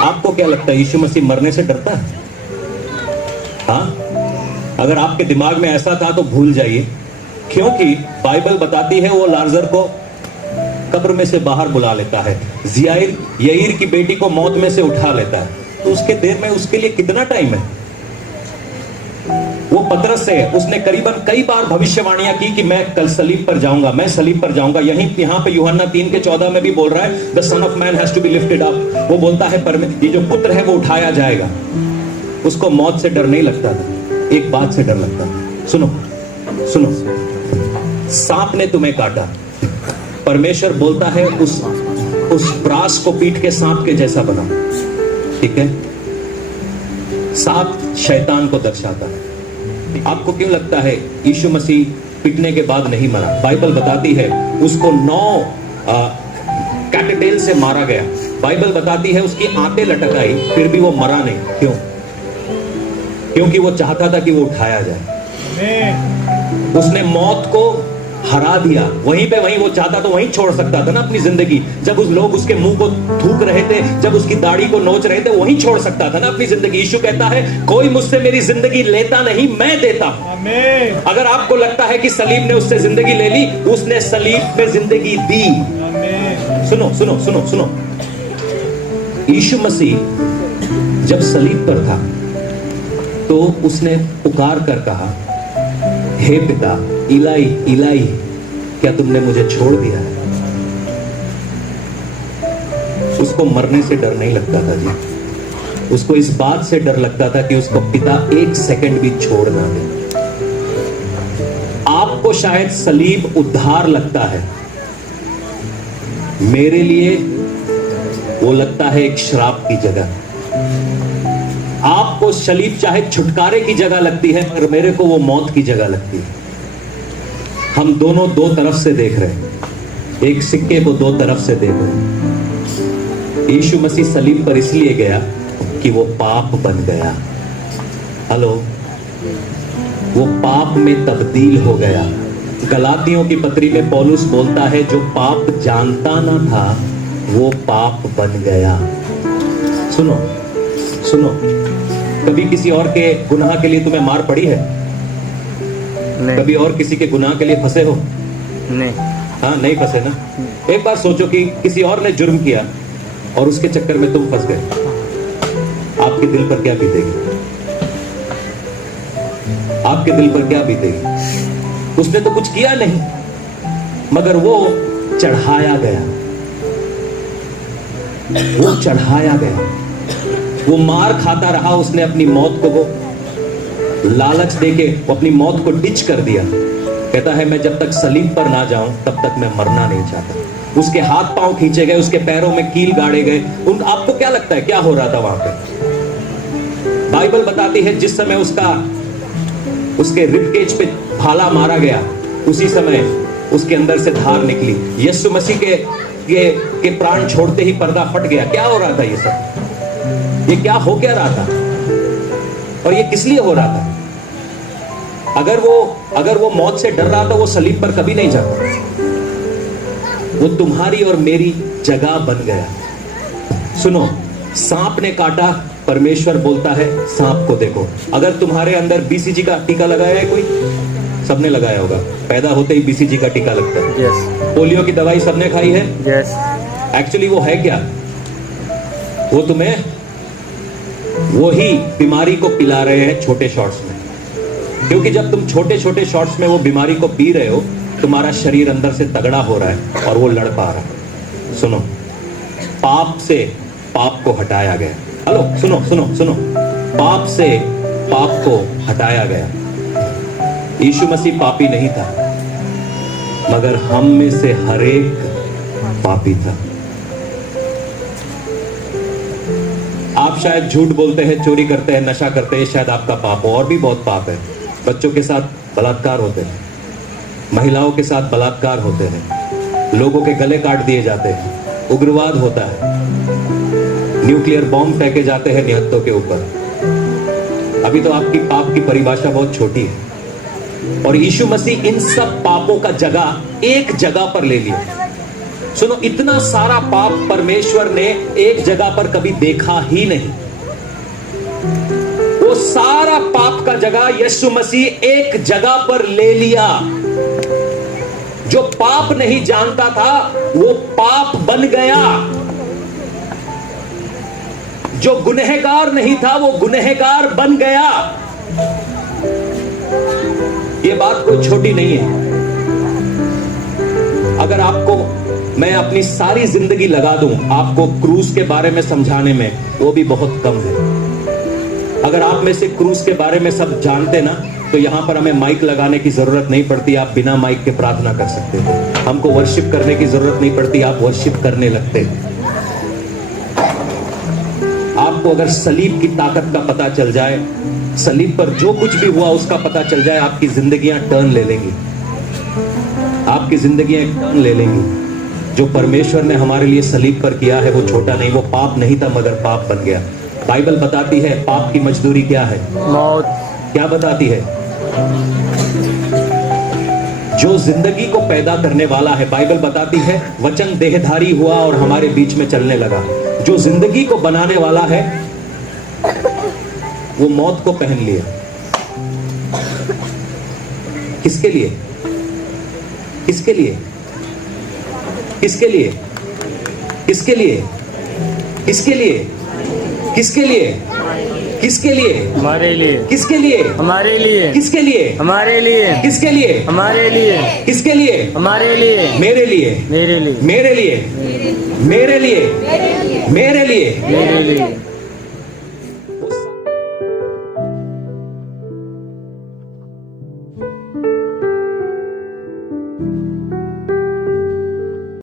आपको क्या लगता है यीशु मसीह मरने से डरता है? हाँ, अगर आपके दिमाग में ऐसा था तो भूल जाइए, क्योंकि बाइबल बताती है वो लाजर को कब्र में से बाहर बुला लेता है, यईर की बेटी को मौत में से उठा लेता है। तो उसके देर में उसके लिए कितना टाइम है? वो पतरस से उसने करीबन कई बार भविष्यवाणियां की कि मैं कल सलीब पर जाऊंगा, मैं सलीब पर जाऊंगा। यहाँ पे यूहन्ना 3:14 में भी बोल रहा है, the son of man has to be lifted up. वो बोलता है पर ये जो पुत्र है वो उठाया जाएगा। उसको मौत से डर नहीं लगता था, एक बात से डर लगता था। सुनो सुनो, सांप ने तुम्हें काटा, परमेश्वर बोलता है उस प्रास को पीट के सांप के जैसा बनाओ। ठीक है, सांप शैतान को दर्शाता है। आपको क्यों लगता है यीशु मसीह पिटने के बाद नहीं मरा? बाइबल बताती है उसको 9 कैटेटेल से मारा गया। बाइबल बताती है उसकी आंतें लटक आई, फिर भी वो मरा नहीं। क्यों? क्योंकि वो चाहता था कि वो उठाया जाए। उसने मौत को हरा दिया। वहीं पे वहीं वो चाहता तो वहीं छोड़ सकता था ना अपनी जिंदगी। जब उस लोग उसके मुंह को थूक रहे थे, जब उसकी दाढ़ी को नोच रहे थे, वहीं छोड़ सकता था ना अपनी जिंदगी। यीशु कहता है कोई मुझसे मेरी जिंदगी लेता नहीं, मैं देता हूं। अगर आपको लगता है कि सलीब ने उससे जिंदगी ले ली, उसने सलीब में जिंदगी दी। सुनो सुनो सुनो सुनो, यीशु मसीह जब सलीब पर था तो उसने पुकार कर कहा, हे पिता, इलाई इलाई, क्या तुमने मुझे छोड़ दिया है? उसको मरने से डर नहीं लगता था जी, उसको इस बात से डर लगता था कि उसको पिता एक सेकंड भी छोड़ ना दे। आपको शायद सलीब उद्धार लगता है, मेरे लिए वो लगता है एक श्राप की जगह। आपको सलीब चाहे छुटकारे की जगह लगती है, मगर मेरे को वो मौत की जगह लगती है। हम दोनों दो तरफ से देख रहे हैं, एक सिक्के को दो तरफ से देख रहे हैं। यीशु मसीह सलीब पर इसलिए गया कि वो पाप बन गया। हेलो, वो पाप में तब्दील हो गया। गलातियों की पत्री में पौलुस बोलता है जो पाप जानता ना था वो पाप बन गया। सुनो सुनो, कभी किसी और के गुनाह के लिए तुम्हें मार पड़ी है? नहीं। कभी और किसी के गुनाह के लिए फंसे हो? नहीं। हाँ, नहीं फंसे ना। एक बार सोचो कि किसी और ने जुर्म किया और उसके चक्कर में तुम फंस गए, आपके दिल पर क्या बीतेगी? आपके दिल पर क्या बीतेगी? उसने तो कुछ किया नहीं, मगर वो चढ़ाया गया, वो चढ़ाया गया। वो मार खाता रहा, उसने अपनी मौत को वो लालच देके वो अपनी मौत को डिच कर दिया। कहता है मैं जब तक सलीब पर ना जाऊं तब तक मैं मरना नहीं चाहता। उसके हाथ पांव खींचे गए, उसके पैरों में कील गाड़े गए। आपको क्या लगता है क्या हो रहा था वहां पे? बाइबल बताती है जिस समय उसके रिबकेज पे भाला मारा गया, उसी समय उसके अंदर से धार निकली। यीशु मसीह के प्राण छोड़ते ही पर्दा फट गया। क्या हो रहा था ये सब? ये क्या हो क्या रहा था? और ये किस लिए हो रहा था? अगर वो मौत से डर रहा था वो सलीब पर कभी नहीं जाता। वो तुम्हारी और मेरी जगह बन गया। सुनो, सांप ने काटा, परमेश्वर बोलता है सांप को देखो। अगर तुम्हारे अंदर बीसीजी का टीका लगाया है कोई? सबने लगाया होगा, पैदा होते ही बीसीजी का टीका लगता है। yes. पोलियो की दवाई सबने खाई है। yes. एक्चुअली वो है क्या? वो तुम्हें वही बीमारी को पिला रहे हैं छोटे शॉट्स में, क्योंकि जब तुम छोटे छोटे शॉट्स में वो बीमारी को पी रहे हो, तुम्हारा शरीर अंदर से तगड़ा हो रहा है और वो लड़ पा रहा है। सुनो, पाप से पाप को हटाया गया। हेलो, सुनो सुनो सुनो, पाप से पाप को हटाया गया। यीशु मसीह पापी नहीं था, मगर हम में से हर एक पापी था। आप शायद झूठ बोलते हैं, चोरी करते हैं, नशा करते हैं, शायद आपका पाप हो। और भी बहुत पाप है। बच्चों के साथ बलात्कार होते हैं, महिलाओं के साथ बलात्कार होते हैं, लोगों के गले काट दिए जाते हैं, उग्रवाद होता है, न्यूक्लियर बॉम्ब फेंके जाते हैं निहत्तों के ऊपर। अभी तो आपकी पाप की परिभाषा बहुत छोटी है। और यीशु मसीह इन सब पापों का जगह एक जगह पर ले लिया। सुनो, इतना सारा पाप परमेश्वर ने एक जगह पर कभी देखा ही नहीं। वो सारा पाप का जगह यीशु मसीह एक जगह पर ले लिया। जो पाप नहीं जानता था वो पाप बन गया। जो गुनहगार नहीं था वो गुनहगार बन गया। ये बात कोई छोटी नहीं है। अगर आपको मैं अपनी सारी जिंदगी लगा दूं आपको क्रूस के बारे में समझाने में, वो भी बहुत कम है। अगर आप में से क्रूस के बारे में सब जानते ना, तो यहां पर हमें माइक लगाने की जरूरत नहीं पड़ती। आप बिना माइक के प्रार्थना कर सकते थे। हमको वर्शिप करने की जरूरत नहीं पड़ती, आप वर्शिप करने लगते। आपको अगर सलीब की ताकत का पता चल जाए, सलीब पर जो कुछ भी हुआ उसका पता चल जाए, आपकी जिंदगियां टर्न ले लेंगी। आपकी जिंदगियां एक टर्न ले लेंगी। जो परमेश्वर ने हमारे लिए सलीब पर किया है वो छोटा नहीं, वो पाप नहीं था मगर पाप बन गया। बाइबल बताती है पाप की मजदूरी क्या है? मौत। क्या बताती है? जो जिंदगी को पैदा करने वाला है, बाइबल बताती है वचन देहधारी हुआ और हमारे बीच में चलने लगा। जो जिंदगी को बनाने वाला है वो मौत को पहन लिया। किसके लिए? किसके लिए? किसके लिए? किसके लिए? किसके लिए? किसके लिए? किसके लिए? हमारे लिए। किसके लिए? हमारे लिए। किसके लिए? हमारे लिए। किसके लिए? हमारे लिए। किसके लिए? हमारे लिए। मेरे लिए। मेरे लिए। मेरे लिए। मेरे लिए। मेरे लिए। मेरे लिए।